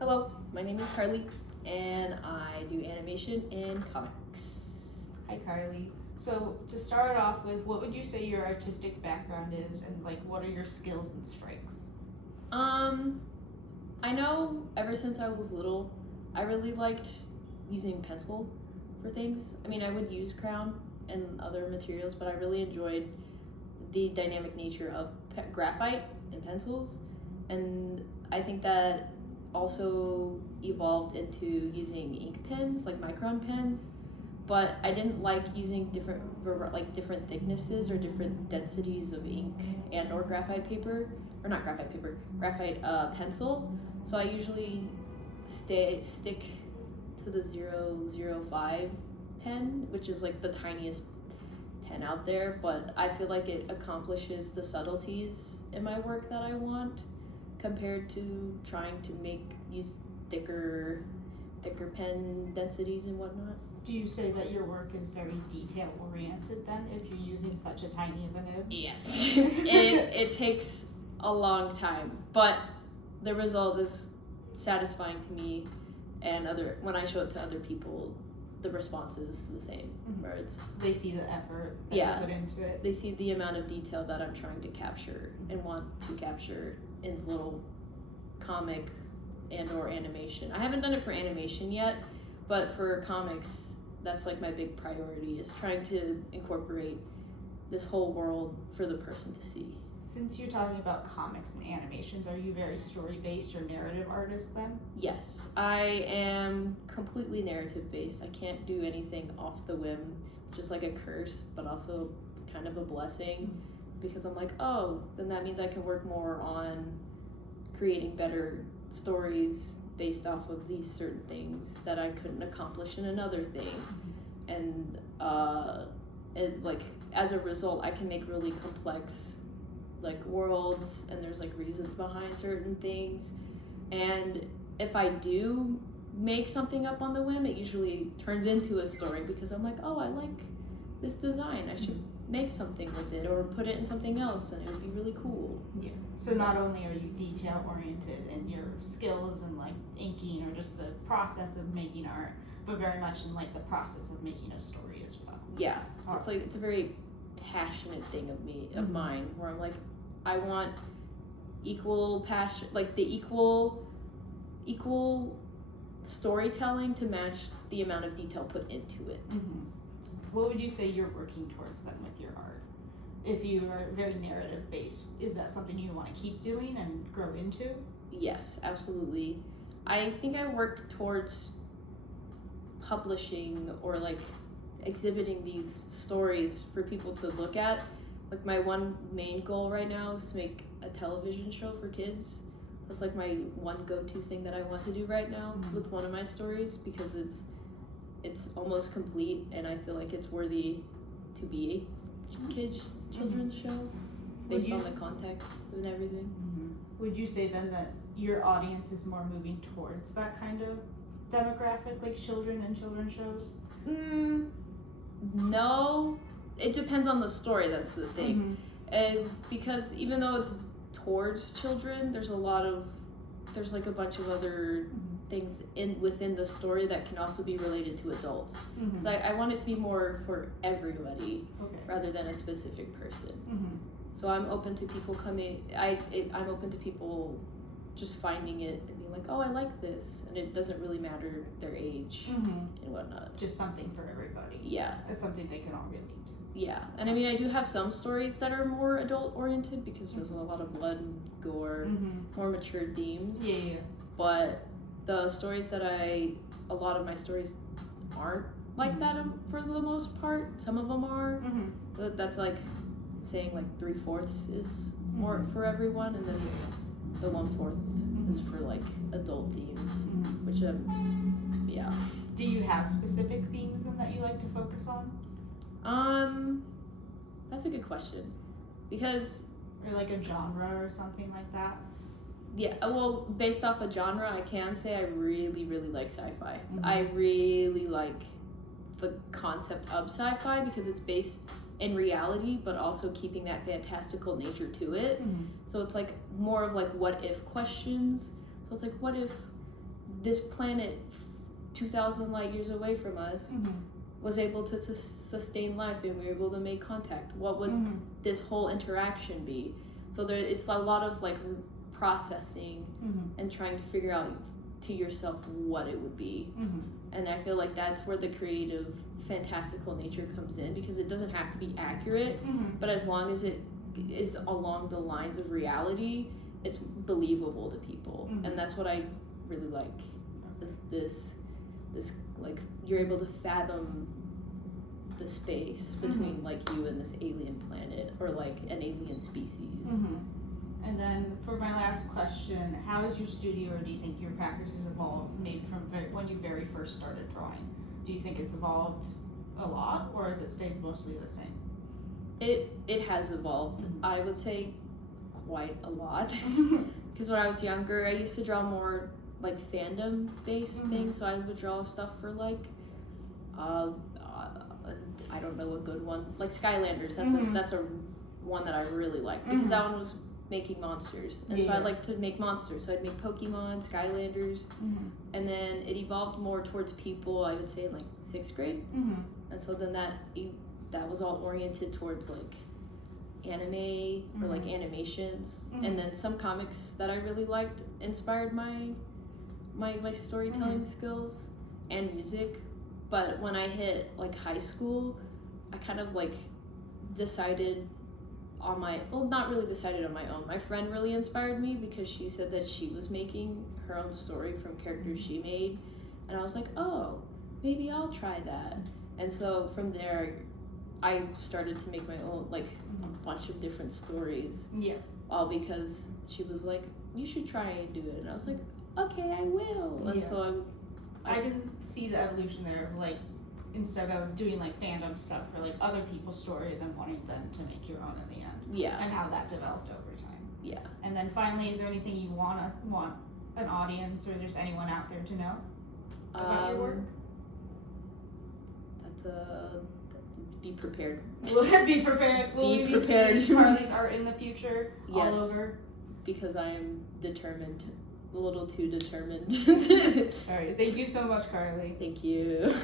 Hello, my name is Carly, and I do animation and comics. Hi, Carly. So to start off with, what would you say your artistic background is, and what are your skills and strengths? I know ever since I was little, I really liked using pencil for things. I mean, I would use crayon and other materials, but I really enjoyed the dynamic nature of graphite and pencils, and I think that also evolved into using ink pens, like micron pens, but I didn't like using different thicknesses or different densities of ink and or graphite paper, or not graphite paper, graphite pencil. So I usually stick to the 005 pen, which is like the tiniest pen out there, but I feel like it accomplishes the subtleties in my work that I want, compared to trying to use thicker pen densities and whatnot. Do you say that your work is very detail oriented then, if you're using such a tiny of a nib? Yes. it takes a long time, but the result is satisfying to me, and when I show it to other people, the response is the same. Where they see the effort that you put into it. They see the amount of detail that I'm trying to capture and want to capture in little comic and or animation. I haven't done it for animation yet, but for comics, that's like my big priority, is trying to incorporate this whole world for the person to see. Since you're talking about comics and animations, are you very story-based or narrative artist then? Yes, I am completely narrative-based. I can't do anything off the whim, just like a curse, but also kind of a blessing, because I'm like, oh, then that means I can work more on creating better stories based off of these certain things that I couldn't accomplish in another thing. And as a result, I can make really complex worlds, and there's reasons behind certain things. And if I do make something up on the whim, it usually turns into a story, because I'm like, oh, I like this design, I should make something with it or put it in something else, and it would be really cool. Yeah. So not only are you detail oriented in your skills and inking or just the process of making art, but very much in the process of making a story as well. Yeah. It's a very passionate thing of mine, where I'm like, I want equal passion, the equal storytelling to match the amount of detail put into it. What would you say you're working towards then with your art? If you are very narrative based, is that something you want to keep doing and grow into? Yes, absolutely. I think I work towards publishing or exhibiting these stories for people to look at. My one main goal right now is to make a television show for kids. That's my one go-to thing that I want to do right now with one of my stories, because it's almost complete, and I feel like it's worthy to be a children's show based on the context and everything. Would you say then that your audience is more moving towards that kind of demographic, like children and children's shows? No, it depends on the story. That's the thing. And because even though it's towards children, there's a bunch of other things within the story that can also be related to adults. So I want it to be more for everybody, rather than a specific person. So I'm open to people I'm open to people just finding it and being like, oh, I like this, and it doesn't really matter their age and whatnot. Just something for everybody. Yeah. It's something they can all relate to. Yeah, and I mean, I do have some stories that are more adult oriented, because there's a lot of blood and gore, more mature themes. Yeah. But the stories a lot of my stories aren't like that for the most part. Some of them are, but that's saying 3/4 is more for everyone, and then the 1/4 is for adult themes, which yeah. Do you have specific themes then that you like to focus on? That's a good question, because or a genre or something like that. Yeah, well, based off a genre, I can say I really, really like sci-fi. I really like the concept of sci-fi, because it's based in reality, but also keeping that fantastical nature to it. So it's more of what if questions. So it's what if this planet 2,000 light years away from us was able to sustain life, and we were able to make contact. What would this whole interaction be? So it's a lot of like processing and trying to figure out to yourself what it would be. And I feel like that's where the creative, fantastical nature comes in, because it doesn't have to be accurate, but as long as it is along the lines of reality, it's believable to people. And that's what I really like, is this like, you're able to fathom the space between like you and this alien planet, or like an alien species. And then for my last question, how has your studio, or do you think your practice has evolved maybe from when you very first started drawing? Do you think it's evolved a lot, or has it stayed mostly the same? It has evolved. I would say quite a lot. Because when I was younger, I used to draw more like fandom based things, so I would draw stuff for like I don't know a good one, like Skylanders. That's a one that I really like, because that one was making monsters, and so I like to make monsters, so I'd make Pokemon, Skylanders, and then it evolved more towards people, I would say, in like 6th grade, and so then that was all oriented towards like anime or like animations, and then some comics that I really liked inspired my storytelling skills and music. But when I hit like high school, I kind of like decided on my, well, not really decided on my own. My friend really inspired me, because she said that she was making her own story from characters she made, and I was like, oh, maybe I'll try that. And so from there, I started to make my own, like a bunch of different stories. All because she was like, you should try and do it. And I was like, okay, I will. And so I didn't see the evolution there of like, instead of doing like fandom stuff for like other people's stories and wanting them to make your own in the end. And how that developed over time. And then finally, is there anything you want an audience, or just anyone out there to know about your work? Be prepared. Be prepared. Will we be seeing Carly's art in the future? All over? Because I am determined. A little too determined. Alright, thank you so much, Carly. Thank you.